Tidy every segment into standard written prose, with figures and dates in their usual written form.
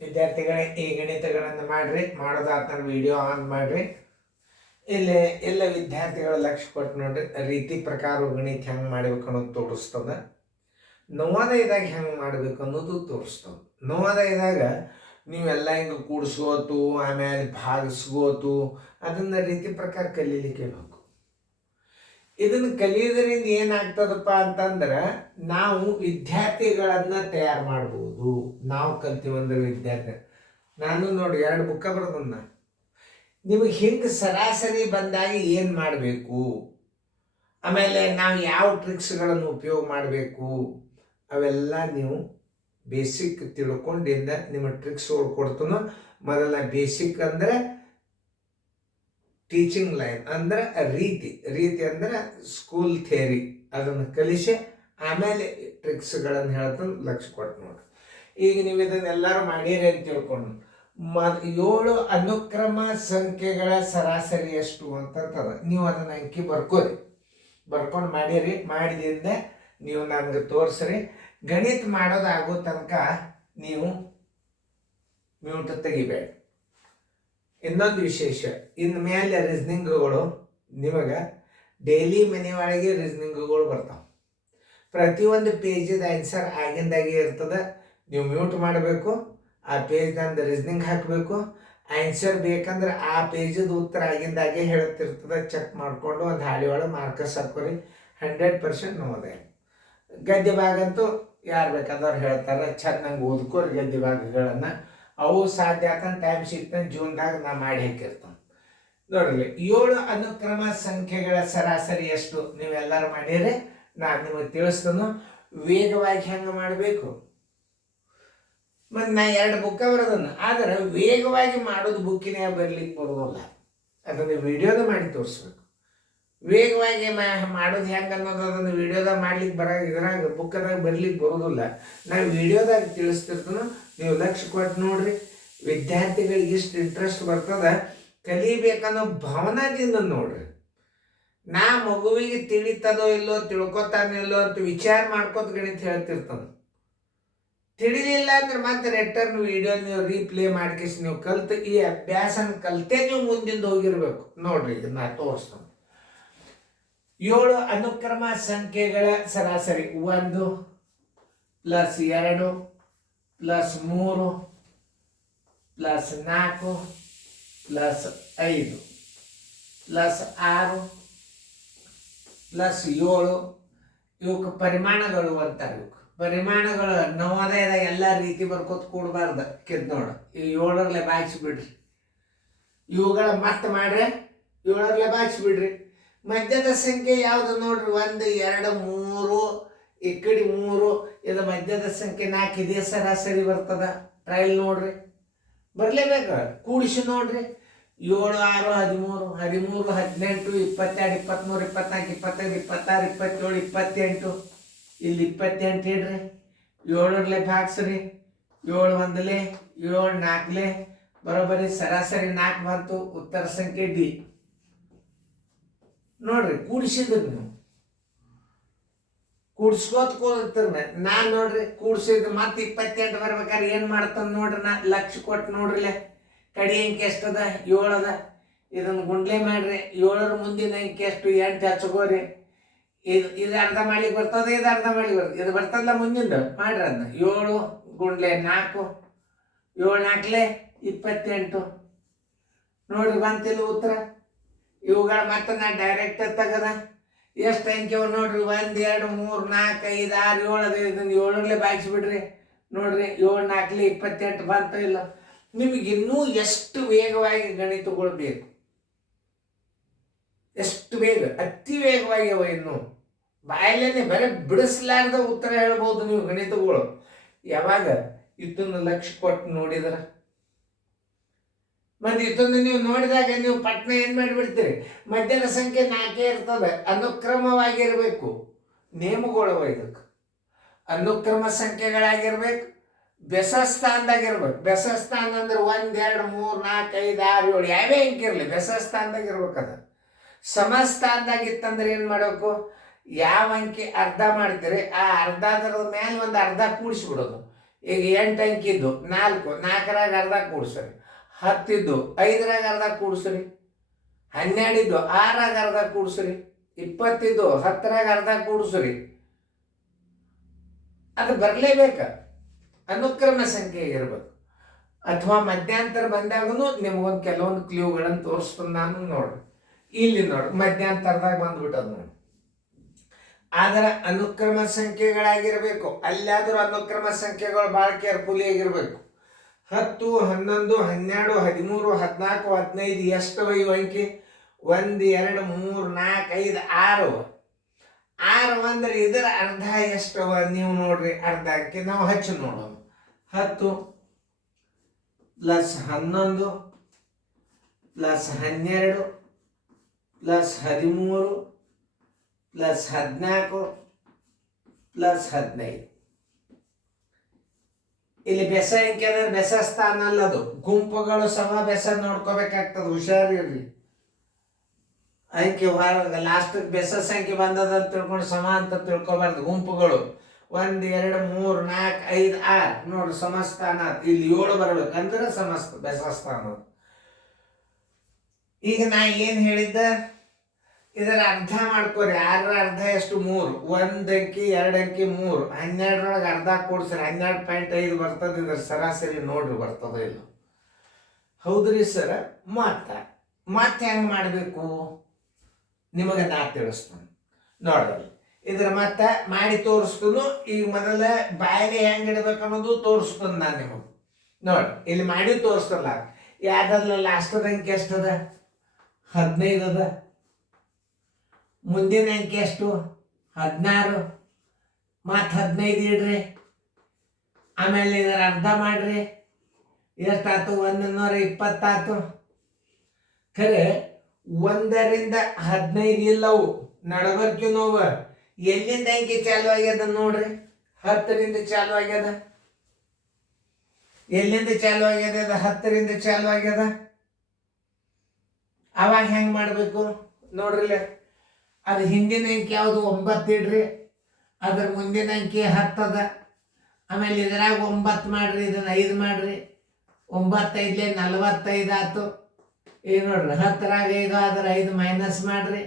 ವಿದ್ಯಾರ್ಥಿಗಳೇ, ಈ ಗಣಿತಗಳನ್ನು ಮಾಡ್ರಿ. ಮಾಡೋದಾದ್ಮೇಲೆ ವಿಡಿಯೋ ಆನ್ ಮಾಡ್ರಿ. ಇಲ್ಲಿ ಎಲ್ಲ ವಿದ್ಯಾರ್ಥಿಗಳ ಲಕ್ಷ್ಯ ಕೊಟ್ಟು ನೋಡ್ರಿ. ರೀತಿ ಪ್ರಕಾರ ಗಣಿತ ಹೆಂಗೆ ಮಾಡ್ಬೇಕು ಅನ್ನೋದು ತೋರಿಸ್ತದ. ನವೋದಯದಾಗ ಹೆಂಗೆ ಮಾಡ್ಬೇಕು ಅನ್ನೋದು ತೋರಿಸ್ತದ. ನವೋದಯದಾಗ ನೀವೆಲ್ಲ ಹಿಂಗೆ ಕೂಡಿಸ್ಕೋತು, ಆಮೇಲೆ ಭಾಗಿಸ್ಕೋತು, ಅದನ್ನ ರೀತಿ ಪ್ರಕಾರ ಕಲೀಲಿಕ್ಕೆ ಬೇಕು. ಇದನ್ನು ಕಲಿಯೋದ್ರಿಂದ ಏನಾಗ್ತದಪ್ಪ ಅಂತಂದ್ರೆ ನಾವು ವಿದ್ಯಾರ್ಥಿಗಳನ್ನ ತಯಾರು ಮಾಡ್ಬೋದು. ನಾವು ಕಲ್ತೀವಂದ್ರೆ ವಿದ್ಯಾರ್ಥಿ. ನಾನು ನೋಡಿ 2 ಬುಕ್ಕ ಬರೆದನ್ನ. ನಿಮಗೆ ಹಿಂಗೆ ಸರಾಸರಿ ಬಂದಾಗ ಏನು ಮಾಡಬೇಕು, ಆಮೇಲೆ ನಾವು ಯಾವ ಟ್ರಿಕ್ಸ್ಗಳನ್ನು ಉಪಯೋಗ ಮಾಡಬೇಕು, ಅವೆಲ್ಲ ನೀವು ಬೇಸಿಕ್ ತಿಳ್ಕೊಂಡಿಂದ ನಿಮ್ಮ ಟ್ರಿಕ್ಸ್ ಕೊಡ್ತಾನೋ. ಮೊದಲ ಬೇಸಿಕ್ ಅಂದರೆ ಟೀಚಿಂಗ್ ಲೈನ್ ಅಂದ್ರೆ ರೀತಿ ಅಂದ್ರೆ ಸ್ಕೂಲ್ ಥಿಯರಿ, ಅದನ್ನು ಕಲಿಸಿ ಆಮೇಲೆ ಟ್ರಿಕ್ಸ್ಗಳನ್ನು ಹೇಳ್ತಾನೆ. ಲಕ್ಷ್ಯ ಕೊಟ್ಟು ನೋಡ್ರಿ. ಈಗ ನೀವು ಇದನ್ನೆಲ್ಲರೂ ಮಾಡಿರಿ ಅಂತ ತಿಳ್ಕೊಂಡು 7 ಅನುಕ್ರಮ ಸಂಖ್ಯೆಗಳ ಸರಾಸರಿ ಎಷ್ಟು ಅಂತಂತದ. ನೀವು ಅದನ್ನು ಅಂಕಿ ಬರ್ಕೊಂಡು ಮಾಡಿರಿ. ಮಾಡಿದಿಂದ ನೀವು ನನಗೆ ತೋರಿಸ್ರಿ. ಗಣಿತ ಮಾಡೋದಾಗೋ ತನಕ ನೀವು ಮ್ಯೂಟ್ ತೆಗಿಬೇಡಿ. ಇನ್ನೊಂದು ವಿಶೇಷ, ಇನ್ನು ಮೇಲೆ ರೀಸನಿಂಗ್ಗಳು ನಿಮಗೆ ಡೈಲಿ ಮನೆಯೊಳಗೆ ರೀಸನಿಂಗ್ಗಳು ಬರ್ತಾವೆ. ಪ್ರತಿಯೊಂದು ಪೇಜಿದ ಆನ್ಸರ್ ಆಗಿಂದಾಗೆ ಇರ್ತದೆ. ನೀವು ಮ್ಯೂಟ್ ಮಾಡಬೇಕು, ಆ ಪೇಜ್ದಂದು ರೀಸನಿಂಗ್ ಹಾಕಬೇಕು. ಆನ್ಸರ್ ಬೇಕಂದ್ರೆ ಆ ಪೇಜದ ಉತ್ತರ ಆಗಿಂದಾಗೆ ಹೇಳ್ತಿರ್ತದೆ. ಚೆಕ್ ಮಾಡಿಕೊಂಡು ಒಂದು ಹಾಳಿ ಒಳಗೆ ಮಾರ್ಕಸ್ ಹಾಕೋರಿ. 100% ನೋದೆ. ಗದ್ಯ ಭಾಗಂತೂ ಯಾರು ಬೇಕಾದವ್ರು ಹೇಳ್ತಾರೆ. ಚೆನ್ನಾಗಿ ಓದ್ಕೋರಿ ಗದ್ಯ ಭಾಗಗಳನ್ನು. ಅವು ಸಾಧ್ಯ ಆತಂದು ಟೈಮ್ ಸಿಗ್ತಾನೆ ಜೂನ್ದಾಗ ನಾ ಮಾಡಿ ಹಾಕಿರ್ತಾನೆ. ನೋಡ್ರಿ, 7 ಅನುಕ್ರಮ ಸಂಖ್ಯೆಗಳ ಸರಾಸರಿ ಎಷ್ಟು ನೀವೆಲ್ಲರೂ ಮಾಡಿರಿ. ನಾನು ನಿಮಗೆ ತಿಳಿಸ್ತಾನು ವೇಗವಾಗಿ ಹೆಂಗೆ ಮಾಡಬೇಕು. ಮತ್ತು ನಾ 2 ಬುಕ್ಕ ಬರೋದನ್ನು, ಆದರೆ ವೇಗವಾಗಿ ಮಾಡೋದು ಬುಕ್ಕಿನೇ ಬರ್ಲಿಕ್ಕೆ ಬರೋದಿಲ್ಲ. ಅದನ್ನು ವಿಡಿಯೋದ ಮಾಡಿ ತೋರಿಸ್ಬೇಕು. ವೇಗವಾಗಿ ಮಾಡೋದು ಹೆಂಗೆ ಅನ್ನೋದು ಅದನ್ನು ವಿಡಿಯೋದಾಗ ಮಾಡ್ಲಿಕ್ಕೆ ಇದ್ರಾಗ ಬುಕ್ಕದಾಗ ಬರ್ಲಿಕ್ಕೆ ಬರೋದಿಲ್ಲ. ನಾವು ವಿಡಿಯೋದಾಗ ತಿಳಿಸ್ತಿರ್ತಾನೋ. ನೀವು ಲಕ್ಷ್ಯ ಕೊಟ್ಟು ನೋಡ್ರಿ. ವಿದ್ಯಾರ್ಥಿಗಳಿಗೆ ಎಷ್ಟು ಇಂಟ್ರೆಸ್ಟ್ ಬರ್ತದ ಕಲಿಬೇಕನ್ನೋ ಭಾವನಾದಿಂದ ನೋಡ್ರಿ. ನಾ ಮಗುವಿಗೆ ತಿಳಿತದೋ ಇಲ್ಲೋ, ತಿಳ್ಕೊತಾನೋ ಇಲ್ಲೋ ಅಂತ ವಿಚಾರ ಮಾಡ್ಕೊತ ಗಣಿತ ಹೇಳ್ತಿರ್ತಾನೆ. ತಿಳಿಲಿಲ್ಲ ಅಂದ್ರೆ ಮತ್ತೆ ರಿಟರ್ನ್ ವಿಡಿಯೋ ನೀವು ರೀಪ್ಲೇ ಮಾಡ್ಕೇಸಿ ನೀವು ಕಲ್ತು ಈ ಅಭ್ಯಾಸನ ಕಲ್ತೇ ನೀವು ಮುಂದಿಂದ ಹೋಗಿರ್ಬೇಕು. ನೋಡ್ರಿ, ಇದನ್ನ ತೋರಿಸ್ತಾನೆ. 7 ಅನುಕ್ರಮ ಸಂಖ್ಯೆಗಳ ಸರಾಸರಿ 1 + 2 + 3 + 4 + 5 + 6 + 7 ಇವಕ್ಕೆ ಪರಿಮಾಣಗಳು ಅಂತಾರೆ. ಇವಕ್ಕೆ ಪರಿಮಾಣಗಳು ನವೋದಯದ ಎಲ್ಲ ರೀತಿ ಬರ್ಕೋತ ಕೂಡಬಾರ್ದು. ನೋಡು, ಈ 7ರಲ್ಲೇ ಬಾಗಿಸ್ಬಿಡ್ರಿ. ಇವುಗಳ ಮತ್ತೆ ಮಾಡ್ರೆ 7ರಲ್ಲೇ ಬಾಗಿಸ್ಬಿಡ್ರಿ. ಮಧ್ಯದ ಸಂಖ್ಯೆ ಯಾವುದು ನೋಡ್ರಿ. 1 2 3 ಈ ಕಡೆ 3, ಇದು ಮಧ್ಯದ ಸಂಖ್ಯೆ 4. ಇದೇ ಸರಾಸರಿ ಬರ್ತದ. ಟ್ರಯಲ್ ನೋಡ್ರಿ, ಬರ್ಲೇಬೇಕು. ಕೂಡಿಸಿ ನೋಡ್ರಿ. 7 6 13 13 18 22 23 24 25 26 27 28. ಇಲ್ಲಿ 28 ಇಡ್ರಿ. 7ರಲ್ಲೇ ಭಾಗಿಸ್ರಿ. 7 1 7 4 ಬರೋಬ್ಬರಿ ಸರಾಸರಿ 4 ಬಂತು. ಉತ್ತರ ಸಂಖ್ಯೆ ಡಿ. ನೋಡ್ರಿ, ಕೂಡಿಸಿದ್ರಿ ನೀವು. ಕೂಡ್ಸ್ಕೋತ ಕೂತಿರ್ನ ನಾನು ನೋಡ್ರಿ ಕೂಡ್ಸಿದ್ ಮತ್ತೆ 28 ಬರ್ಬೇಕಾದ್ರೆ ಏನು ಮಾಡ್ತಾನೆ ನೋಡ್ರಿ. ನಾ ಲಕ್ಷ್ಯ ಕೊಟ್ಟು ನೋಡ್ರಿಲೆ. ಕಡಿ ಅಂಕಿ ಎಷ್ಟದ? 7 ಅದ. ಇದನ್ನು ಗುಂಡ್ಲೆ ಮಾಡ್ರಿ. 7ರ ಮುಂದಿನ ಅಂಕಿ ಎಷ್ಟು? 8 ಹಚ್ಕೋರಿ. ಇದು ಅರ್ಧ ಮಾಡ್ಲಿಕ್ಕೆ ಬರ್ತದೆ, ಇದು ಅರ್ಧ ಮಾಡ್ಲಿಕ್ಕೆ ಬರ್ತದೆ. ಇದು ಬರ್ತದಲ್ಲ ಮುಂದಿಂದ ಮಾಡ್ರಿ. ಅದನ್ನ 7 ಗುಂಡ್ಲೆ 4 7 4 28. ನೋಡ್ರಿ, ಬಂತಿಲ್ಲ ಉತ್ತರ. ಇವುಗಳ ಮತ್ತೆ ನಾ ಡೈರೆಕ್ಟ್ ತೆಗದ ಎಷ್ಟು ಅಂಕಿವ ನೋಡ್ರಿ. 1 2 3 4 5 6 7 ಅದ. ಇದನ್ನು 7ರಲ್ಲೇ ಬಾಗಿಸ್ಬಿಡ್ರಿ. ನೋಡ್ರಿ, 7 4 28 ಬಂತ ಇಲ್ಲ. ನಿಮಗೆ ಇನ್ನೂ ಎಷ್ಟು ವೇಗವಾಗಿ ಗಣಿತಗಳು ಬೇಕು, ಎಷ್ಟು ಬೇಗ, ಅತಿ ವೇಗವಾಗಿ ಅವ. ಇನ್ನು ಬಾಯಲ್ಲೇನೆ ಬರೀ ಬಿಡಿಸ್ಲಾರ್ದ ಉತ್ತರ ಹೇಳ್ಬೋದು ನೀವು ಗಣಿತಗಳು. ಯಾವಾಗ ಇದನ್ನು ಲಕ್ಷ್ಯ ಕೊಟ್ಟು ನೋಡಿದ್ರ. ಮತ್ತೆ ಇದನ್ನು ನೀವು ನೋಡಿದಾಗ ನೀವು ಪಟ್ನ ಏನು ಮಾಡಿಬಿಡ್ತೀರಿ. ಮಧ್ಯದ ಸಂಖ್ಯೆ 4 ಇರ್ತದೆ. ಅನುಕ್ರಮವಾಗಿರ್ಬೇಕು. ನೇಮಗಳವ ಇದಕ್ಕೆ. ಅನುಕ್ರಮ ಸಂಖ್ಯೆಗಳಾಗಿರ್ಬೇಕು. ಬೆಸಸ್ಥಾನದಾಗಿರ್ಬೇಕು. ಬೆಸಸ್ಥಾನ ಅಂದ್ರೆ 1 2 3 4 5 6 7 ಯಾವೇ ಅಂಕಿರಲಿ ಬೆಸಸ್ಥಾನದಾಗಿರ್ಬೇಕದ. ಸಮಸ್ಥಾನದಾಗಿತ್ತಂದ್ರೆ ಏನು ಮಾಡಬೇಕು? ಯಾವ ಅಂಕಿ ಅರ್ಧ ಮಾಡ್ತೀರಿ ಆ ಅರ್ಧದ ಮೇಲೆ ಒಂದು ಅರ್ಧ ಕೂಡಿಸ್ಬಿಡೋದು. ಈಗ 8 ಅಂಕಿದ್ದು 4, 4ರಾಗ ಅರ್ಧ ಕೂಡ್ಸ್ರಿ. 10 ಇದ್ದು 5ರಾಗ ಅರ್ಧ ಕೂಡ್ಸ್ರಿ. 12 ಇದ್ದು 6ರಾಗ ಅರ್ಧ ಕೂಡ್ಸ್ರಿ. 20 ಇದ್ದು 10ರಾಗ ಅರ್ಧ ಕೂಡ್ಸ್ರಿ. ಅದು ಬರಲೇಬೇಕ, ಅನುಕ್ರಮ ಸಂಖ್ಯೆ ಇರ್ಬೇಕು. ಅಥವಾ ಮಧ್ಯಂತರ ಬಂದಾಗೂ ನಿಮ್ಗೊಂದು ಕೆಲವೊಂದು ಕ್ಲೂಗಳನ್ನು ತೋರಿಸ್ತೀನಿ ನಾನು. ನೋಡ್ರಿ, ಇಲ್ಲಿ ನೋಡ್ರಿ, ಮಧ್ಯಂತರದಾಗ ಬಂದ್ಬಿಟ್ಟದ ನೋಡಿ. ಆದರೆ ಅನುಕ್ರಮ ಸಂಖ್ಯೆಗಳಾಗಿರ್ಬೇಕು. ಅಲ್ಲಾದ್ರೂ ಅನುಕ್ರಮ ಸಂಖ್ಯೆಗಳು ಭಾಳ ಕೇರ್ಫುಲಿ ಆಗಿರ್ಬೇಕು. 10, 11, 12, 13, 14, 15 ಎಷ್ಟವ ಇವು ಅಂಕಿ? 1, 2, 3, 4, 5, 6. 6 ಅಂದ್ರೆ ಇದರ ಅರ್ಧ ಎಷ್ಟವ? ನೀವು ನೋಡ್ರಿ, ಅರ್ಧ ಅಂಕಿ ನಾವು ಹಚ್ಚಿ ನೋಡೋಣ. 10 + 11 + 12 + 13 + 14 + 15. ಇಲ್ಲಿ ಬೆಸ ಅಂಕಿ ಅಂದ್ರೆ ಬೆಸ ಸ್ಥಾನ ಅಲ್ಲದು. ಗುಂಪುಗಳು ಸಮ ಬೆಸ ನೋಡ್ಕೋಬೇಕಾಗ್ತದೆ, ಹುಷಾರಿರ್ರಿ. ಅಂಕಿ ಲಾಸ್ಟ್ ಬೆಸ ಸಂಖ್ಯೆ ಬಂದದ ತಿಳ್ಕೊಂಡು ಸಮ ಅಂತ ತಿಳ್ಕೊಬಾರ್ದು. ಗುಂಪುಗಳು 1, 2, 3, 4, 5, 6 ನೋಡ್ರಿ, ಸಮಸ್ಥಾನ. ಇಲ್ಲಿ 7 ಬರ್ಬೇಕಂದ್ರೆ ಬೆಸ ಸ್ಥಾನ. ಈಗ ನಾ ಏನ್ ಹೇಳಿದ್ದ, ಇದರ ಅರ್ಧ ಮಾಡ್ಕೋರಿ. 6ರ ಅರ್ಧ ಎಷ್ಟು? 3. 1 ಅಂಕಿ 2 ಅಂಕಿ 3. 12ರೊಳಗೆ ಅರ್ಧ ಕೂಡ್ಸ್ರಿ, 12.5 ಬರ್ತದೆ. ಇದ್ರ ಸರಾಸರಿ ನೋಡ್ರಿ ಬರ್ತದ ಇಲ್ಲ? ಹೌದ್ರಿ ಸರ. ಮತ್ತೆ ಹೆಂಗ್ ಮಾಡಬೇಕು ನಿಮಗೆ ನಾ ತಿಳಿಸ್ತಾನೆ ನೋಡ್ರಿ. ಇದ್ರ ಮತ್ತೆ ಮಾಡಿ ತೋರಿಸ್ತು. ಈಗ ಮೊದಲ ಬಾಯಿಗೆ ಹೆಂಗ್ ಇಡ್ಬೇಕು ಅನ್ನೋದು ತೋರಿಸ್ತಾನೆ ನಾನು ನಿಮಗೆ. ನೋಡ್ರಿ, ಇಲ್ಲಿ ಮಾಡಿ ತೋರಿಸ್ತಲ್ಲ. ಯಾವ್ದಲ್ಲ ಲಾಸ್ಟದ ಅಂಕಿ ಎಷ್ಟದ? 15 ಅದ. ಮುಂದಿನ ಅಂಕಿ ಎಷ್ಟು? 16. ಮತ್ತು 15 ಇಡ್ರಿ. ಆಮೇಲೆ ಇದರ ಅರ್ಧ ಮಾಡ್ರಿ. ಎಷ್ಟಾಯ್ತು? 120 ಆಯ್ತು. ಖರೆ 1ರಿಂದ 15 ಇಲ್ಲವು, ನಡಬರ್ಕಿ ನೋವು. ಎಲ್ಲಿಂದ ಅಂಕಿ ಚಾಲು ಆಗ್ಯದ ನೋಡ್ರಿ? 10ರಿಂದ ಚಾಲು ಆಗ್ಯದ. ಎಲ್ಲಿಂದ ಚಾಲು ಆಗ್ಯದ? 10ರಿಂದ ಚಾಲು ಆಗ್ಯದ. ಅವಾಗ ಹೆಂಗ್ ಮಾಡ್ಬೇಕು ನೋಡ್ರಿ? ಅದು ಹಿಂದಿನ ಅಂಕಿ ಯಾವುದು? 9 ಇಡ್ರಿ. ಅದ್ರ ಮುಂದಿನ ಅಂಕಿ 10 ಅದ. ಆಮೇಲೆ ಇದ್ರಾಗ 9 ಮಾಡ್ರಿ, ಇದನ್ನ 5 ಮಾಡ್ರಿ. 9 5 45 ಆಯ್ತು. ಈಗ ನೋಡ್ರಿ, 10ರಾಗ 5 ಆದ್ರೆ 5 ಮೈನಸ್ ಮಾಡ್ರಿ.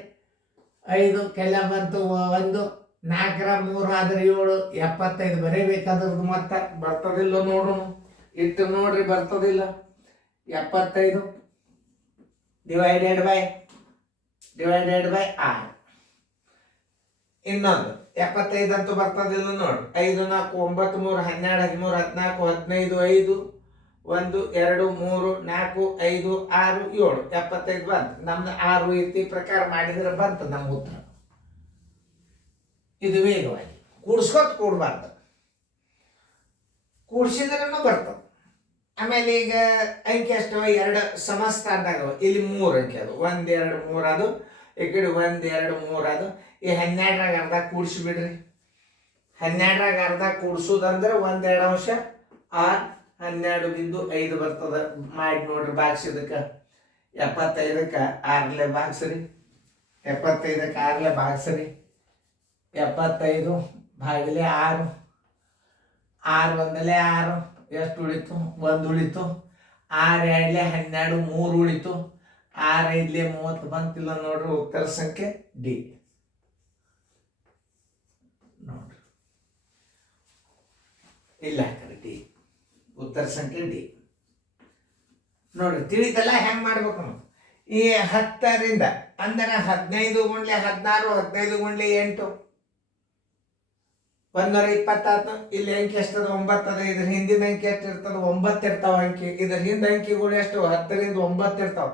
5 ಕೆಲ ಬಂತು 1. 4ರ 3 ಆದ್ರೆ 7. 75 ಬರೀಬೇಕಾದ್ರದ್ದು ಮೊತ್ತ ಬರ್ತದಿಲ್ಲ ನೋಡೋಣ. ಇಟ್ಟು ನೋಡ್ರಿ, ಬರ್ತದಿಲ್ಲ? 75 ಡಿವೈಡೆಡ್ ಬೈ 6. ಇನ್ನೊಂದು 75 ಅಂತೂ ಬರ್ತದಿಲ್ಲ ನೋಡ್ರಿ. 5, 4, 9, 3, 12, 13, 14, 15, 5, 1, 2, 3, 4, 5, 6, 7. 75 ಬಂತು. ನಮ್ದು 6 ರೀತಿ ಪ್ರಕಾರ ಮಾಡಿದ್ರೆ ಬಂತು ನಮ್ಮ ಉತ್ತರ. ಇದು ವೇಗವಾಗಿ ಕೂಡ್ಸ್ಕೊತ್ ಕೂಡಬಾರ್ದು, ಕೂಡ್ಸಿದ್ರೂ ಬರ್ತದೆ. ಆಮೇಲೆ ಈಗ ಅಂಕಿ ಅಷ್ಟವ? 2 ಸಮಸ್ಥಾನದಾಗ. ಇಲ್ಲಿ 3 ಅಂಕಿ ಅದು. 1, 2, 3 ಅದು. ಈ ಕಡೆ 1, 2, 3 ಅದು. ಈ 12ರಾಗ ಅರ್ಧ ಕೂಡಿಸಿಬಿಡ್ರಿ. 12ರಾಗ ಅರ್ಧ ಕೂಡ್ಸೋದಂದ್ರೆ 1, 2 ಅಂಶ 6. 12.5 ಬರ್ತದ. ಮಾಡಿ ನೋಡ್ರಿ, ಭಾಗಿಸಿದಕ್ಕೆ 75ಕ್ಕೆ 6ಲೆ ಭಾಗಿಸ್ರಿ. 75ಕ್ಕೆ 6ಲೆ ಭಾಗಿಸ್ರಿ. 75 ಭಾಗಿಲೆ 6. 6 1ಲೆ 6. ಎಷ್ಟು ಉಳಿತು? 1 ಉಳಿತು. 6 2ಲೆ 12, 3 ಉಳಿತು. 6 5ಲೆ 30 ಬಂತಿಲ್ಲ ನೋಡ್ರಿ. ಉತ್ತರ ಸಂಖ್ಯೆ ಡಿ ನೋಡ್ರಿ. ಇಲ್ಲ ಹಾಕ್ರಿ, ಡಿ ಉತ್ತರ ಸಂಖ್ಯೆ ಡಿ ನೋಡ್ರಿ. ತಿಳಿತಲ್ಲ ಹೆಂಗ್ ಮಾಡ್ಬೇಕು? ಈ 10ರಿಂದ ಅಂದ್ರೆ 15 ಗುಂಡ್ಲೆ 16, 15 ಗುಂಡ್ಲೆ 8, 120 ಆಯ್ತು. ಇಲ್ಲಿ ಅಂಕಿ ಎಷ್ಟದ? 9 ಅದ. ಇದ್ರ ಹಿಂದಿನ ಅಂಕಿ ಎಷ್ಟು ಇರ್ತದ? 9 ಇರ್ತಾವ ಅಂಕಿ. ಇದ್ರ ಹಿಂದ ಅಂಕಿಗಳು ಎಷ್ಟು? 10ರಿಂದ 9 ಇರ್ತಾವ.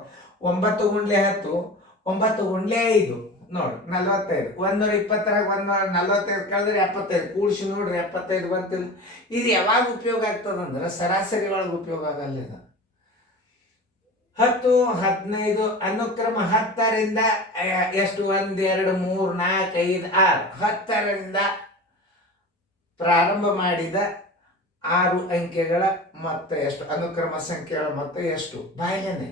9 ಗುಂಡ್ಲೆ 10, 9 ಗುಂಡ್ಲೆ 5 ನೋಡ್ರಿ, 45. 120ರಾಗ 145 ಕಳೆದ್ರೆ 75. ಕೂಡಿಸಿ ನೋಡ್ರಿ, 75 ಬರ್ತಿಲ್ಲ. ಇದು ಯಾವಾಗ ಉಪಯೋಗ ಆಗ್ತದಂದ್ರೆ ಸರಾಸರಿ ಒಳಗೆ ಉಪಯೋಗ ಆಗಲ್ಲ. ಇದು 10, 15 ಅನುಕ್ರಮ 10ರಿಂದ ಎಷ್ಟು? 1, 2, 3, 4, 5, 6. 10ರಿಂದ ಪ್ರಾರಂಭ ಮಾಡಿದ 6 ಅಂಕೆಗಳ ಮೊತ್ತ ಎಷ್ಟು? ಅನುಕ್ರಮ ಸಂಖ್ಯೆಗಳ ಮೊತ್ತ ಎಷ್ಟು? ಬಾಯಿಲೇನೆ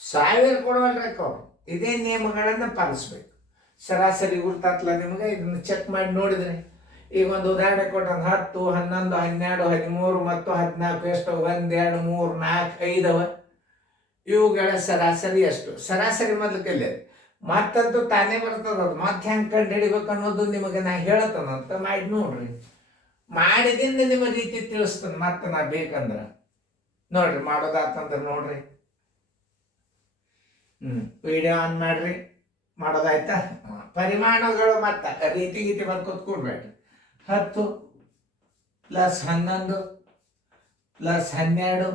1000 ಕೊಡುವಲ್ರಿ ಅವ್ರು. ಇದೇ ನಿಯಮಗಳನ್ನು ಪಾಲಿಸ್ಬೇಕು. ಸರಾಸರಿ ಗುರ್ತಾತ್ಲ ನಿಮಗೆ. ಇದನ್ನು ಚೆಕ್ ಮಾಡಿ ನೋಡಿದ್ರೆ ಈಗ ಒಂದು ಉದಾಹರಣೆ ಕೊಟ್ಟು 10, 11, 12, 13 ಮತ್ತು 14 ಎಷ್ಟು? 1, 2, 3, 4, 5 ಅವ. ಇವುಗಳ ಸರಾಸರಿ ಎಷ್ಟು? ಸರಾಸರಿ ಮೊದಲು ಕಲಿಯೋದು. ಮತ್ತಂತೂ ತಾನೇ ಬರ್ತದ. ಮತ್ತೆ ಹೆಂಗೆ ಕಂಡು ಹಿಡಿಬೇಕು ಅನ್ನೋದು ನಿಮಗೆ ನಾ ಹೇಳ್ತಾನಂತ ಮಾಡಿ ನೋಡ್ರಿ. ಮಾಡಿದಿಂದ ನಿಮ್ಮ ರೀತಿ ತಿಳಿಸ್ತಾನೆ. ಮತ್ತೆ ನಾ ಬೇಕಂದ್ರೆ ನೋಡ್ರಿ, ಮಾಡೋದಾತಂದ್ರೆ ನೋಡ್ರಿ. ವಿಡಿಯೋ ಆನ್ ಮಾಡ್ರಿ. ಮಾಡೋದಾಯ್ತಾ? ಪರಿಮಾಣಗಳು ಮತ್ತೆ ರೀತಿ ಗೀತಿ ಬರ್ಕೋತ ಕೂಡ್ಬೇಡ್ರಿ. 10 + 11 + 12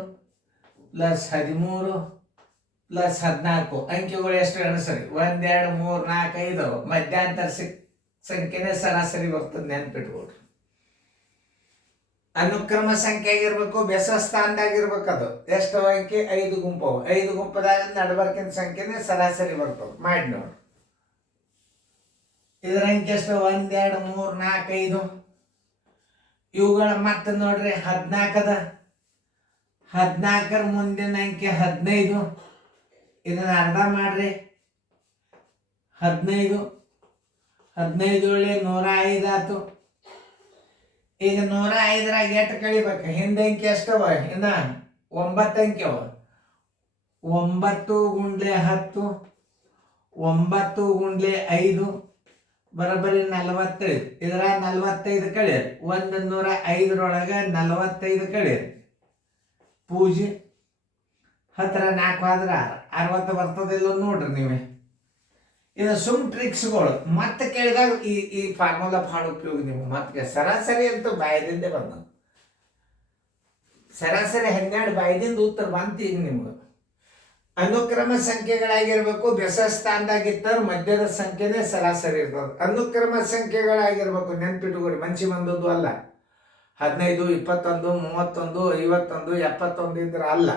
+ 13 + 14 ಅಂಕಿಗಳು ಎಷ್ಟು ಅನುಸರಿ? 1, 2, 3, 4, 5 ಅವು. ಮಧ್ಯಂತರ ಸಂಖ್ಯೆನೇ ಸರಾಸರಿ ಬರ್ತದೆ, ನೆನ್ಪಿಟ್ಕೊಡ್ರಿ. ಅನುಕ್ರಮ ಸಂಖ್ಯೆ ಆಗಿರ್ಬೇಕು, ಬೆಸ ಸ್ಥಾನದಾಗಿರ್ಬೇಕು. ಅದು ಎಷ್ಟು ಅಂಕಿ? 5 ಗುಂಪು. 5 ಗುಂಪದಾಗ ನಡಬರ್ಕಿನ ಸಂಖ್ಯೆನೇ ಸರಾಸರಿ ಬರ್ತದೆ. ಮಾಡಿ ನೋಡ್ರಿ. ಇದರ ಅಂಕಿ ಎಷ್ಟು? 1, 2, 3, 4, 5. ಇವುಗಳ ಮತ್ತೆ ನೋಡ್ರಿ 14 ಅದ. 14ರ ಮುಂದಿನ ಅಂಕಿ 15. ಇದನ್ನ ಅರ್ಧ ಮಾಡ್ರಿ. 15 15 105 ಆತು. ಈಗ 105ರಾಗ ಎಷ್ಟು ಕಳಿಬೇಕು? ಹಿಂದೆ ಅಂಕಿ ಎಷ್ಟವ? ಇನ್ನ 9 ಅಂಕಿ ಅವ. 9 × 10 9 × 5 ಬರೋಬ್ಬರಿ 45. ಇದರ 45 ಕಳಿಯರಿ. 105ರೊಳಗೆ 45 ಕಳಿಯರಿ. ಪೂಜೆ 10 ರ 4 ಆದ್ರೆ 60 ಬರ್ತದಿಲ್ಲ ನೋಡ್ರಿ ನೀವೇ. ಇದು ಸುಮ್ ಟ್ರಿಕ್ಸ್ಗಳು. ಮತ್ತೆ ಕೇಳಿದಾಗ ಈ ಫಾರ್ಮುಲಾ ಭಾಳ ಉಪಯೋಗ ನಿಮ್ಗೆ. ಮತ್ತೆ ಸರಾಸರಿ ಅಂತೂ ಬಾಯದಿಂದ ಬಂದ. ಸರಾಸರಿ 12 ಬಾಯದಿಂದ ಉತ್ತರ ಬಂತು ಈಗ ನಿಮ್ಗೆ. ಅನುಕ್ರಮ ಸಂಖ್ಯೆಗಳಾಗಿರ್ಬೇಕು, ಬೆಸ ಸ್ಥಾನದಾಗಿದ್ದರೆ ಮಧ್ಯದ ಸಂಖ್ಯೆನೇ ಸರಾಸರಿ ಇರ್ತದೆ. ಅನುಕ್ರಮ ಸಂಖ್ಯೆಗಳಾಗಿರ್ಬೇಕು, ನೆನ್ಪಿಟ್ಟುಕೊಡಿ. ಮನ್ಸಿ ಬಂದದ್ದು ಅಲ್ಲ. 15, 21, 31, 51, 71 ಇದ್ರೆ ಅಲ್ಲ.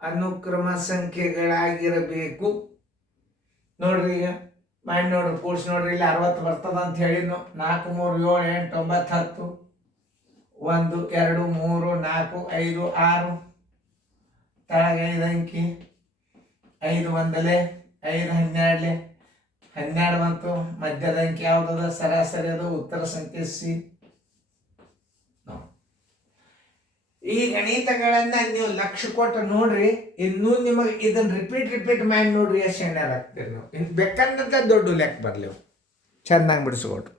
ಅನುಕ್ರಮ ಸಂಖ್ಯೆಗಳಾಗಿರಬೇಕು. ನೋಡ್ರಿ, ಈಗ ಮಾಡಿ ನೋಡ್ರಿ, ಕೂಡ್ಸಿ ನೋಡ್ರಿ. ಇಲ್ಲಿ 60 ಬರ್ತದ ಅಂತ ಹೇಳಿದ್ನು. 4, 3, 7, 8, 9, 10. 1, 2, 3, 4, 5, 6. ತಳಗ 5 ಅಂಕಿ. 5 1 5 12 12 ಬಂತು. ಮಧ್ಯದ ಅಂಕಿ ಯಾವುದದ? ಸರಾಸರಿ ಅದು. ಉತ್ತರ ಸಂಖ್ಯೆ ಸಿ. ಈ ಗಣಿತಗಳನ್ನ ನೀವು ಲಕ್ಷ್ಯ ಕೊಟ್ಟು ನೋಡ್ರಿ. ಇನ್ನೂ ನಿಮಗೆ ಇದನ್ನ ರಿಪೀಟ್ ಮಾಡಿ ನೋಡ್ರಿ. ಎಷ್ಟು ಶೇಣರಾಗ್ತೀರಿ ನೀವು. ಇನ್ನು ಬೇಕಂತ ದೊಡ್ಡ ಲೆಕ್ಕ ಬರ್ಲಿ. ಚೆನ್ನಾಗಿ ಬಿಡಿಸ್ಕೊಟ್ರು.